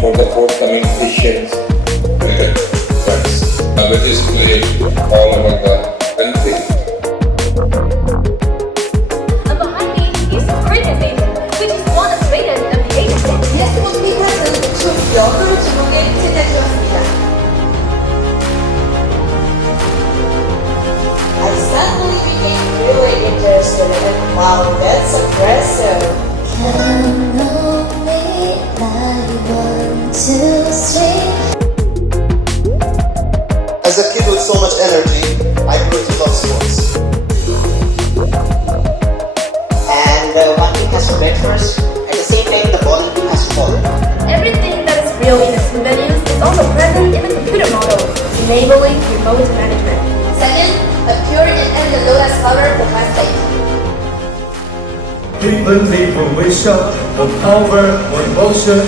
for the forthcoming Asian cricket match, which is played all over the country. Is a cricket stadium, which is one of the greatest of the Asian. 예스몬비타는 총 8을 주목에 제작되었습니다. I suddenly became really interested and wow, that's aggressive. As a kid with so much energy, I grew to love sports. And one team has to bat first. At the same time, the bowling team has to bowl. Everything that is real in the school venues is also present in the computer model, enabling remote management. Second, a pure and ended lotus cover for my state. Deepen the information of power or emotion.